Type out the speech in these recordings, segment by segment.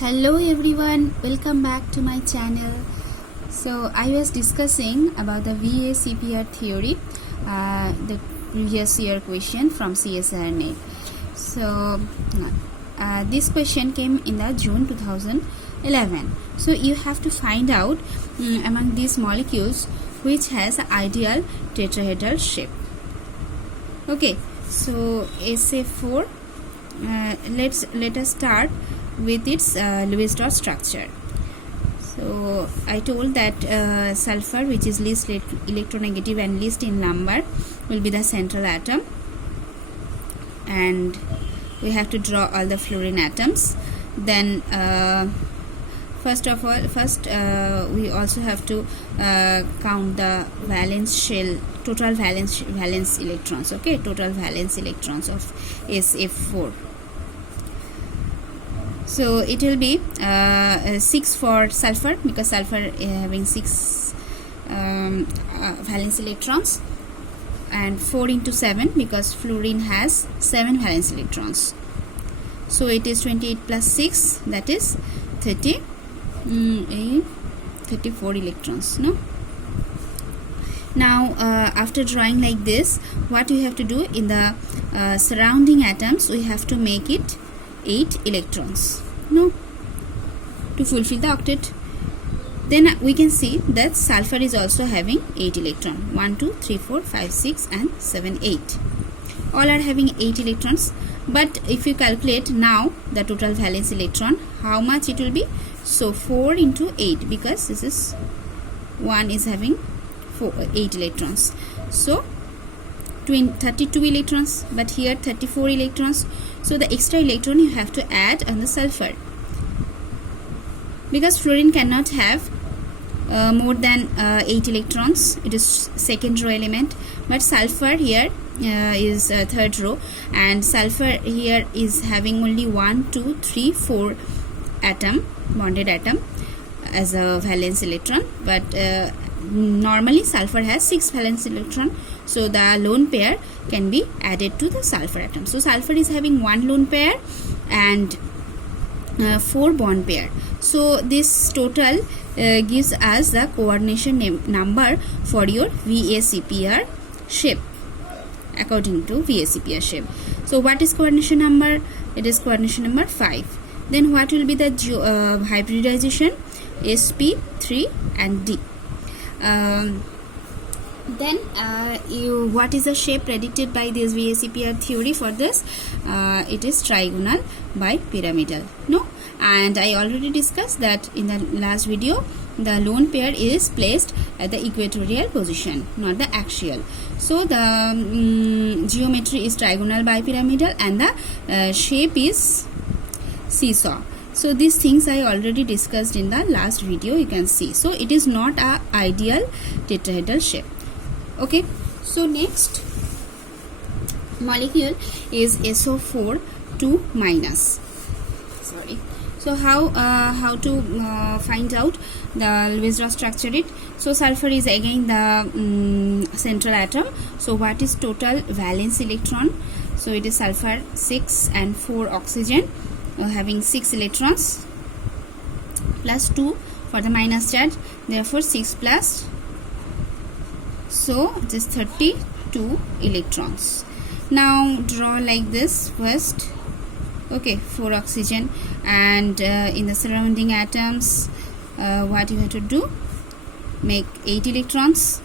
Hello everyone, welcome back to my channel. So I was discussing about the VSEPR theory, the previous year question from CSIR NET. So this question came in the June 2011. So you have to find out among these molecules which has an ideal tetrahedral shape. Okay, so SF4, let us start with its Lewis dot structure. So I told that sulfur, which is least electronegative and least in number, will be the central atom, and we have to draw all the fluorine atoms. Then first we also have to count the valence shell, total valence electrons. Okay, total valence electrons of SF4. So it will be 6 for sulfur, because sulfur having 6 valence electrons, and 4 into 7 because fluorine has 7 valence electrons. So it is 28 plus 6, that is 34 electrons. No. Now after drawing like this, what we have to do in the surrounding atoms, we have to make it 8 electrons, no, to fulfill the octet. Then we can see that sulfur is also having 8 electrons. 1, 2, 3, 4, 5, 6 and 7, 8. All are having 8 electrons. But if you calculate now the total valence electron, how much it will be? So 4 into 8, because this is 1 is having 8 electrons. So 32 electrons, but here 34 electrons. So the extra electron you have to add on the sulfur, because fluorine cannot have more than 8 electrons. It is second row element, but sulfur here is third row, and sulfur here is having only 1, 2, 3, 4 atom, bonded atom as a valence electron. But normally sulfur has 6 valence electron, so the lone pair can be added to the sulfur atom. So sulfur is having 1 lone pair and 4 bond pair. So this total gives us the coordination number for your VSEPR shape, according to VSEPR shape. So what is coordination number? It is coordination number 5. Then what will be the hybridization? sp3 and d. Then what is the shape predicted by this VSEPR theory for this? It is trigonal bipyramidal. No, and I already discussed that in the last video. The lone pair is placed at the equatorial position, not the axial. So the geometry is trigonal bipyramidal, and the shape is seesaw. So these things I already discussed in the last video, you can see. So it is not a ideal tetrahedral shape. Okay, so next molecule is SO4 2 minus. Sorry. So how to find out the Lewis dot structure it? So sulfur is again the central atom. So what is total valence electron? So it is sulfur 6 and 4 oxygen, having 6 electrons, plus 2 for the minus charge, therefore 6 plus, so it is 32 electrons. Now draw like this first. Okay, 4 oxygen, and in the surrounding atoms, what you have to do? Make 8 electrons,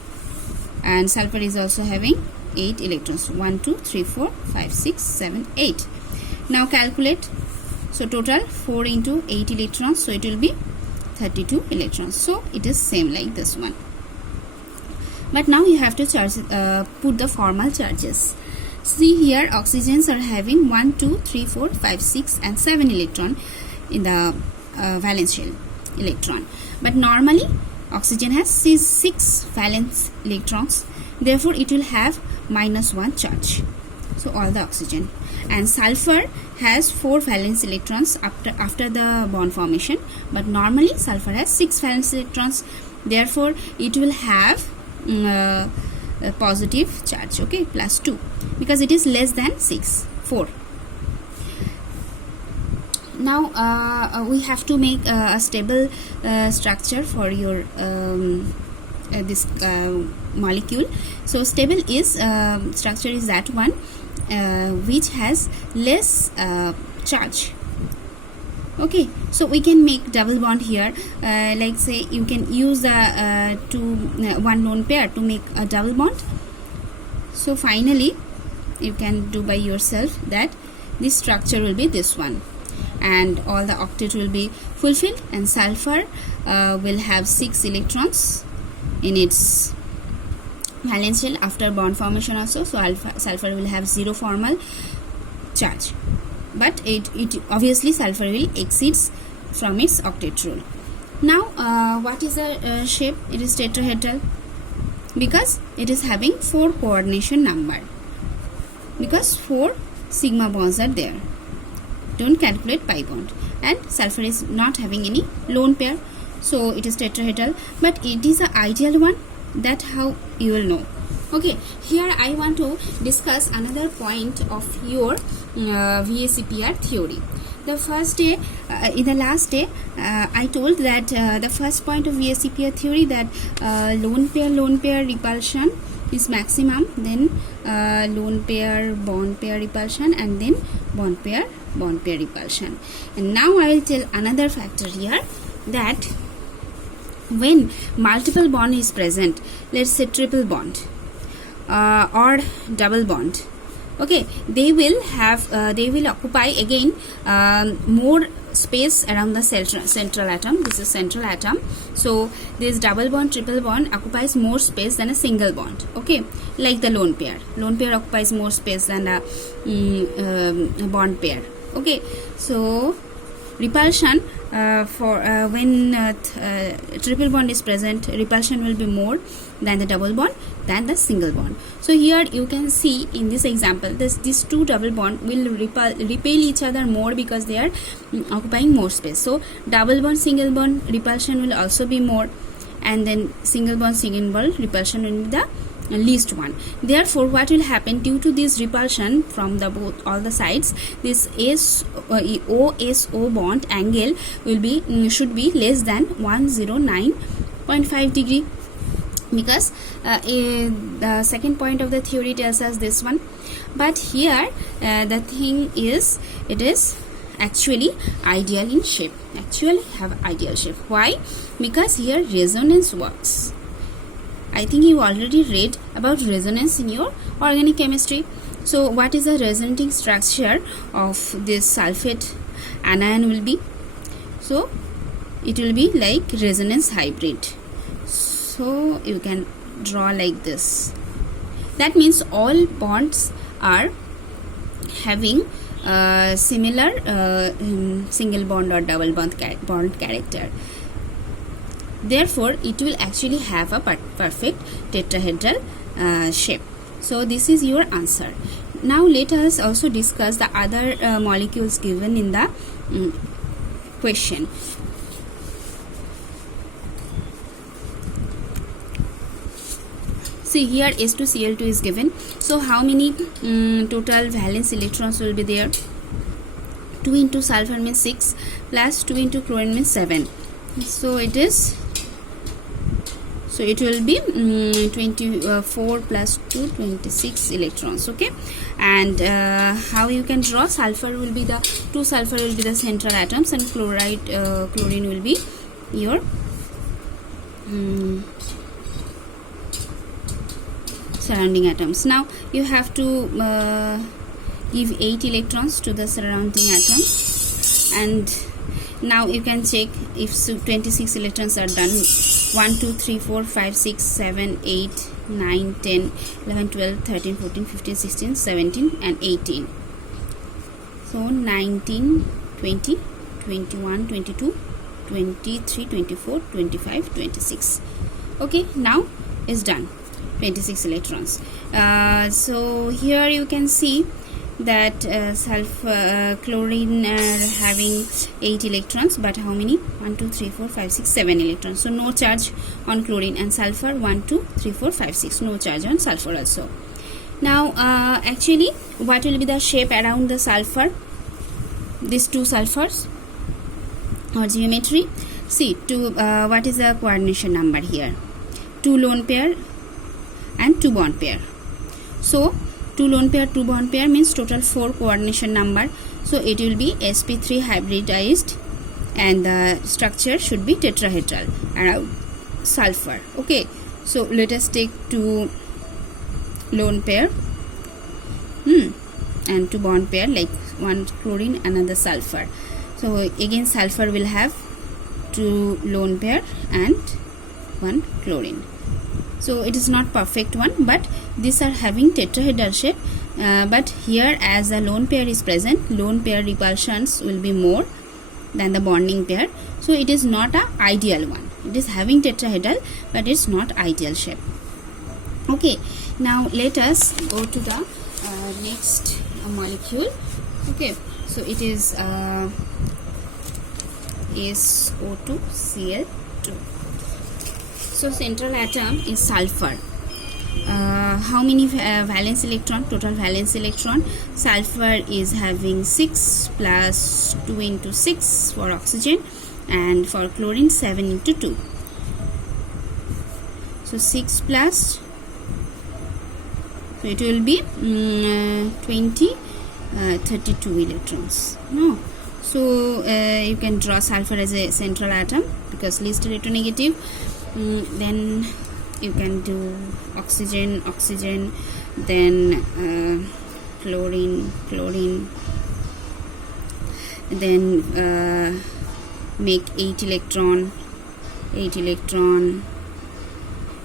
and sulfur is also having 8 electrons. 1, 2, 3, 4, 5, 6, 7, 8. Now calculate. So total 4 into 8 electrons, so it will be 32 electrons. So it is same like this one. But now you have to put the formal charges. See here, oxygens are having 1, 2, 3, 4, 5, 6 and 7 electron in the valence shell electron. But normally oxygen has 6 valence electrons, therefore it will have -1 charge. So all the oxygen. And sulfur has 4 valence electrons after the bond formation, but normally sulfur has 6 valence electrons, therefore it will have a positive charge, okay, +2, because it is less than 4. Now we have to make a stable structure for your this molecule. So stable is structure is that one which has less charge. Okay, so we can make double bond here, like say you can use the one lone pair to make a double bond. So finally you can do by yourself that this structure will be this one, and all the octet will be fulfilled, and sulfur will have 6 electrons in its valence shell after bond formation also. So sulfur will have 0 formal charge, but it obviously sulfur will exceeds from its octet rule. Now what is the shape? It is tetrahedral because it is having 4 coordination number, because 4 sigma bonds are there. Don't calculate pi bond, and sulfur is not having any lone pair, so it is tetrahedral, but it is an ideal one. That how you will know. Okay, here I want to discuss another point of your VSEPR theory. The first day, in the last day, I told that the first point of VSEPR theory, that lone pair repulsion is maximum, then lone pair bond pair repulsion, and then bond pair repulsion. And now I will tell another factor here, that when multiple bond is present, let's say triple bond or double bond, okay, they will occupy again more space around the central atom. This is central atom, so this double bond, triple bond occupies more space than a single bond. Okay, like the lone pair occupies more space than a bond pair. Okay, so repulsion for when triple bond is present, repulsion will be more than the double bond than the single bond. So here you can see in this example, these 2 double bond will repel each other more because they are occupying more space. So double bond single bond repulsion will also be more, and then single bond repulsion will be the least one. Therefore what will happen, due to this repulsion from the all the sides, this OSO bond angle will be should be less than 109.5 degree, because the second point of the theory tells us this one. But here the thing is, it is actually ideal in shape, actually have ideal shape. Why? Because here resonance works. I think you already read about resonance in your organic chemistry. So what is the resonating structure of this sulfate anion will be? So it will be like resonance hybrid. So you can draw like this. That means all bonds are having similar single bond or double bond character. Therefore it will actually have a perfect tetrahedral shape. So this is your answer. Now let us also discuss the other molecules given in the question. See, here S2Cl2 is given. So how many total valence electrons will be there? 2 into sulfur means 6, plus 2 into chlorine means 7. So it is, so it will be 24 plus 2, 26 electrons. Okay, and how you can draw? Sulfur will be the 2 sulfur will be the central atoms, and chlorine will be your surrounding atoms. Now you have to give 8 electrons to the surrounding atoms, and now you can check if 26 electrons are done. 1 2 3 4 5 6 7 8 9 10 11 12 13 14 15 16 17 and 18. So 19 20 21 22 23 24 25 26. Okay, now is done. 26 electrons. So here you can see that chlorine having 8 electrons, but how many? 1 2 3 4 5 6 7 electrons. So no charge on chlorine. And sulfur 1 2 3 4 5 6, no charge on sulfur also. Now actually what will be the shape around the sulfur? These 2 sulfurs, or geometry. See, what is the coordination number here? 2 lone pair and 2 bond pair. So 2 lone pair, 2 bond pair means total 4 coordination number. So it will be sp3 hybridized, and the structure should be tetrahedral around sulfur. Okay, so let us take 2 lone pair and 2 bond pair, like one chlorine, another sulfur. So again sulfur will have 2 lone pair and 1 chlorine. So it is not perfect one, but these are having tetrahedral shape, but here as a lone pair is present, lone pair repulsions will be more than the bonding pair. So it is not a ideal one. It is having tetrahedral, but it's not ideal shape. Okay, now let us go to the next molecule. Okay, so it is SO2Cl2. So central atom is sulfur. How many valence electron? Total valence electron. Sulfur is having 6 plus 2 into 6 for oxygen, and for chlorine 7 into 2. So 6 plus, so it will be 32 electrons. No. So you can draw sulfur as a central atom because least electronegative. Then you can do oxygen, then chlorine, then make 8 electron.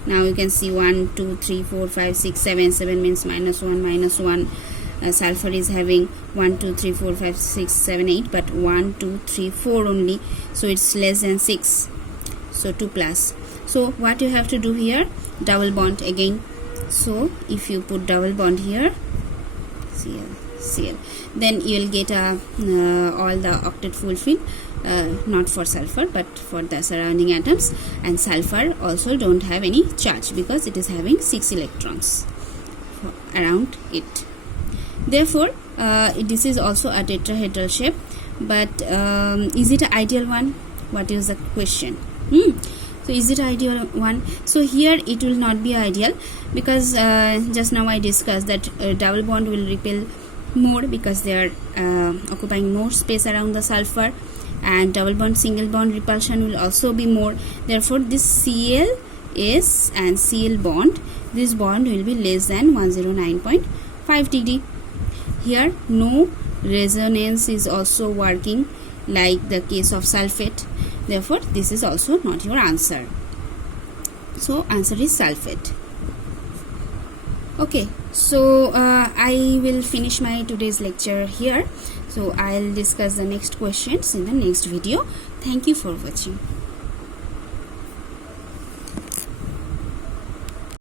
Now you can see 1 2 3 4 5 6 7 means -1. Sulfur is having 1 2 3 4 5 6 7 8, but 1 2 3 4 only, so it's less than 6, so 2 plus. So what you have to do here, double bond again. So if you put double bond here, Cl, then you will get all the octet fulfilled, not for sulfur but for the surrounding atoms. And sulfur also don't have any charge because it is having 6 electrons around it. Therefore this is also a tetrahedral shape, but is it an ideal one? What is the question? So is it ideal one? So here it will not be ideal because just now I discussed that double bond will repel more because they are occupying more space around the sulfur, and double bond single bond repulsion will also be more. Therefore this ClS and Cl bond, this bond will be less than 109.5 degree. Here no resonance is also working like the case of sulfate. Therefore this is also not your answer. So answer is sulfate. Okay, so I will finish my today's lecture here. So I'll discuss the next questions in the next video. Thank you for watching.